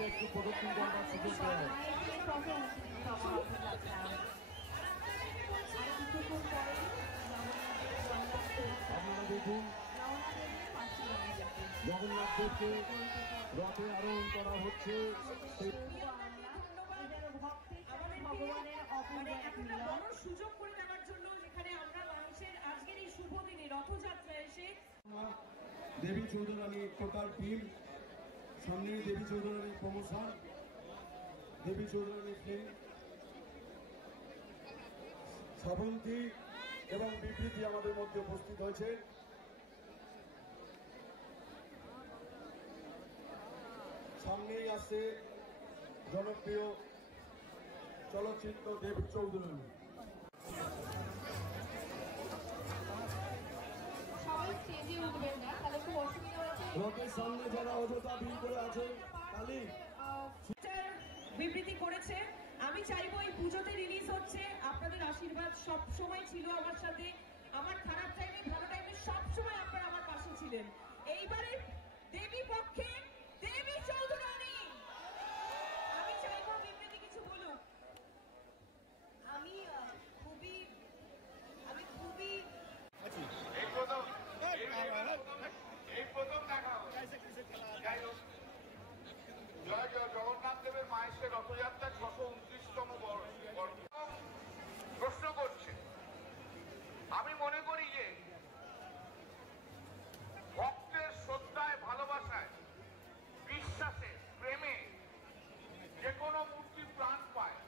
মহাপ্রভুকে একটু প্রদক্ষিণ করবার সুযোগ দেওয়া হয়। আপনারা দেখুন জগন্নাথ দেবকে রথে আরোহণ করা হচ্ছে। সুযোগ করে দেওয়ার জন্য যেখানে আমরা মানুষের আজকের এই শুভ দিনে রথযাত্রা এসে দেবী চৌধুরানী টোটাল টিম সামনে দেবী চৌধুরানীর প্রমোশন, দেবী চৌধুরানীর ফিল্ম শ্রাবন্তী এবং বিবৃতি আমাদের মধ্যে উপস্থিত হয়েছে। সামনেই আসছে জনপ্রিয় চলচ্চিত্র দেবী চৌধুরানী। রথের সামনে যারা অযথা ভিড় করে আছেন কালী বিবৃতি করেছে। আমি চাইবো এই পুজোতে রিলিজ হচ্ছে, আপনাদের আশীর্বাদ সব সময় ছিল আমার সাথে, আমার খারাপ টাইমে ভালো টাইমে সব সময় আপনারা আমার পাশে ছিলেন। এইবারে দেবী পক্ষে দেবী চৌধুরানী, আমি চাইবো বিবৃতি কিছু বলুক। আমি খুবই এই প্রথম দেখা জয় জয় জগন্নাথ দেবের মায়ের রথযাত্রা 629তম প্রশ্ন করছে। আমি মনে করি যে ভক্তের শ্রদ্ধায়, ভালোবাসায়, বিশ্বাসে, প্রেমে যে কোনো মূর্তি প্রাণ পায়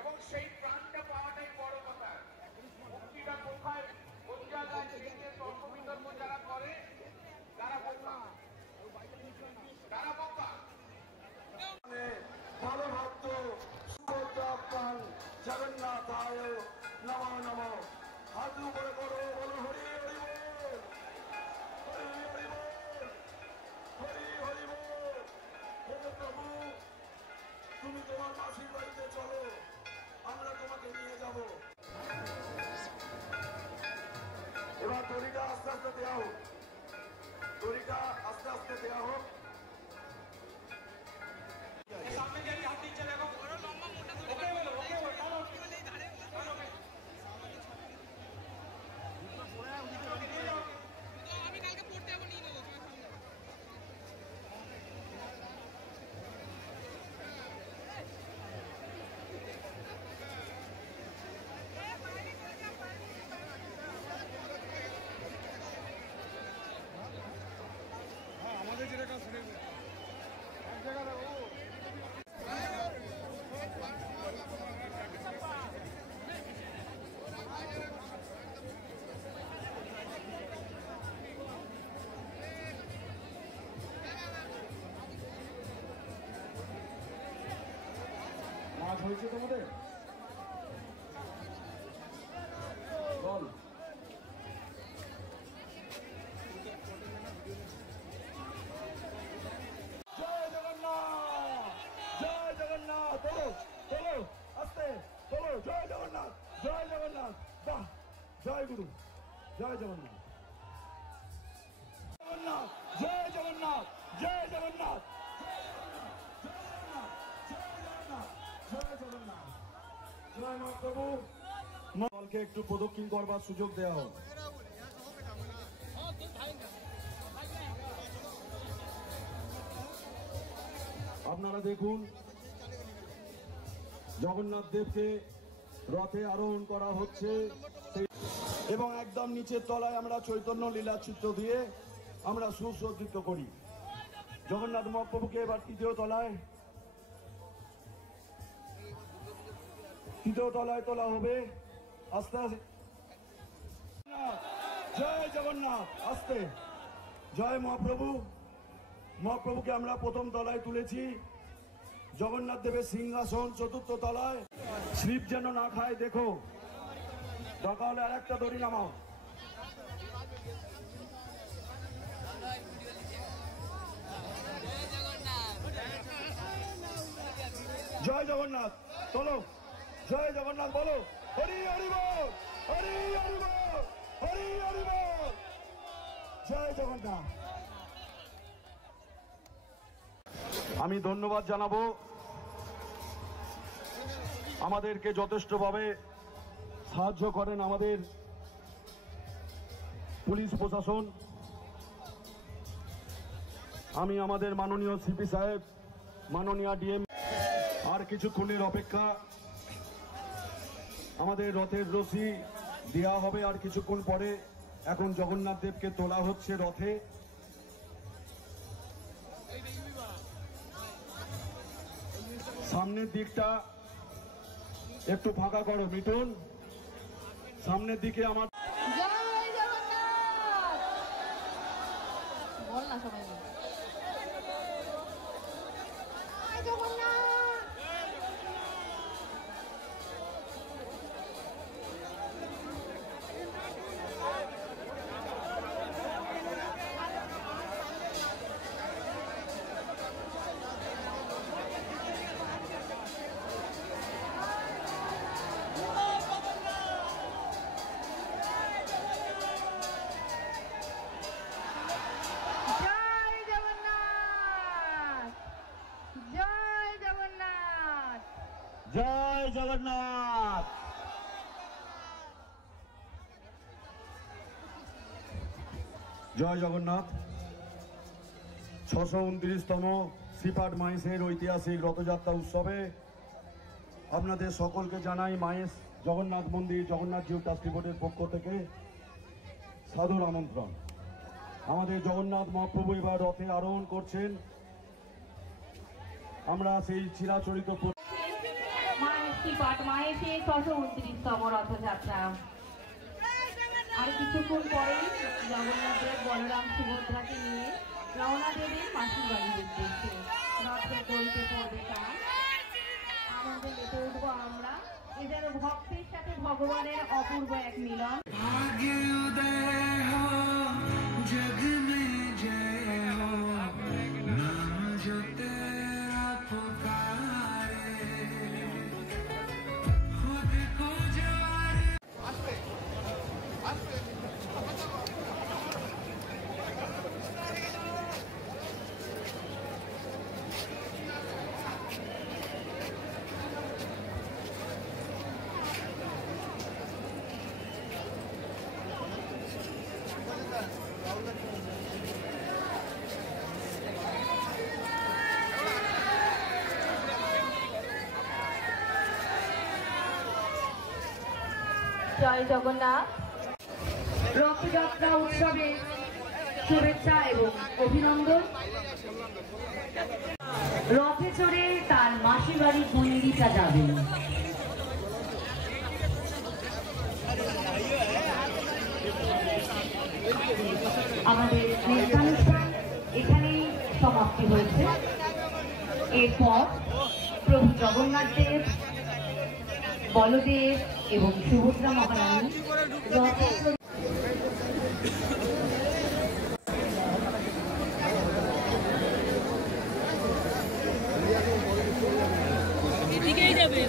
এবং সেই প্রাণটা পাওয়াটাই বড় কথা। মূর্তিটা কোথায় কোন জায়গায় সেই যে তর্ক বিতর্ক যারা করে তারা বোকা, তারা বোকা। ভালো ভক্ত সুভদ্রাপ্রাণ জগন্নাথায় নমো নমো। হাত উপরে করো, বলো হরি হরি বল, হরি হরি বল, হরি হরি বল। হে প্রভু, তুমি তোমার মাসির বাড়িতে চলো, আমরা তোমাকে নিয়ে যাব। এবার তরিকা আস্তে আস্তে দেওয়া হোক, তরিকা আস্তে আস্তে দেওয়া হোক। সামনে যে হাত দিচ্ছে দেখো, ওকে বলো, ওকে বলো। আমি কালকে পড়তে যাবো, নিয়ে নেবো। হ্যাঁ, আমাদের যেটা কাজ শুনে এক জায়গা দেবো। মাছ হয়েছে তোমাদের বল। জয় জগন্নাথ, জয় জগন্নাথ, বলো বলো আস্তে বলো, জয় জগন্নাথ, জয় জগন্নাথ। বাহ, জয় গুরু, জয় জগন্নাথ, জগন্নাথ, জয় জগন্নাথ, জয় জগন্নাথ, জয় জগন্নাথ, জয় মহাপ্রভু। দলকে একটু প্রদক্ষিণ করবার সুযোগ দেওয়া হোক। আপনারা দেখুন জগন্নাথ দেবকে রথে আরোহণ করা হচ্ছে এবং একদম নিচের তলায় আমরা চৈতন্য লীলা চিত্র দিয়ে আমরা সুসজ্জিত করি। জগন্নাথ মহাপ্রভুকে এবার তৃতীয় তলায় তোলা হবে আস্তে আস্তে। জয় জগন্নাথ, আস্তে। জয় মহাপ্রভু। মহাপ্রভুকে আমরা প্রথম তলায় তুলেছি, জগন্নাথ দেবের সিংহাসন চতুর্থ তলায়। স্লিপ যেন না খায় দেখো, দরকার হলে আর একটা দড়ি নামাও। জয় জগন্নাথ, চলো জয় জগন্নাথ বলো, হরি হরি বল, হরি হরি বল, হরি হরি বল। জয় জগন্নাথ। আমি ধন্যবাদ জানাবো আমাদেরকে যথেষ্টভাবে সাহায্য করেন আমাদের পুলিশ প্রশাসন। আমি আমাদের মাননীয় সিপি সাহেব, মাননীয় ডিএম, আর কিছুক্ষণের অপেক্ষা, আমাদের রথের রশি দেওয়া হবে আর কিছুক্ষণ পরে। এখন জগন্নাথ দেবকে তোলা হচ্ছে রথে। সামনের দিকটা একটু ফাঁকা করো মিঠুন, সামনের দিকে আমার। জয় জগন্নাথ বল না সবাই মিলে। জয় জগন্নাথ। জয় জগন্নাথ। জয় জগন্নাথ। 629তম শ্রীপাঠ মাহেশের ঐতিহাসিক রথযাত্রা উৎসবে আপনাদের সকলকে জানাই মাহেশ জগন্নাথ মন্দির জগন্নাথ জিউ ট্রাস্টি বোর্ডের পক্ষ থেকে সাদর আমন্ত্রণ। আমাদের জগন্নাথ মহাপ্রভু এবার রথে আরোহণ করছেন। আমরা সেই চিরাচরিত শ্রীপাঠ মাহেশের 629তম রথযাত্রা। আর কিছুক্ষণ পরেই জগন্নাথ দেব বলরাম সুভদ্রাকে নিয়ে রওনা দেবেন মাসির বাড়ির উদ্দেশ্যে। রথে দড়িতে পড়বে তার, আনন্দে মেতে উঠবো আমরা। এদের ভক্তের সাথে ভগবানের অপূর্ব এক মিলন। জয় জগন্নাথ। রথযাত্রা উৎসবে শুভেচ্ছা এবং অভিনন্দন। রথে চড়ে তার মাসির বাড়ির মন্দিরটা যাবেন। আমাদের অনুষ্ঠান এখানেই সমাপ্তি হয়েছে। এরপর প্রভু জগন্নাথ দেব, বলদেব এবং সুভদ্রা মহারানী রথে এদিকেই যাবে।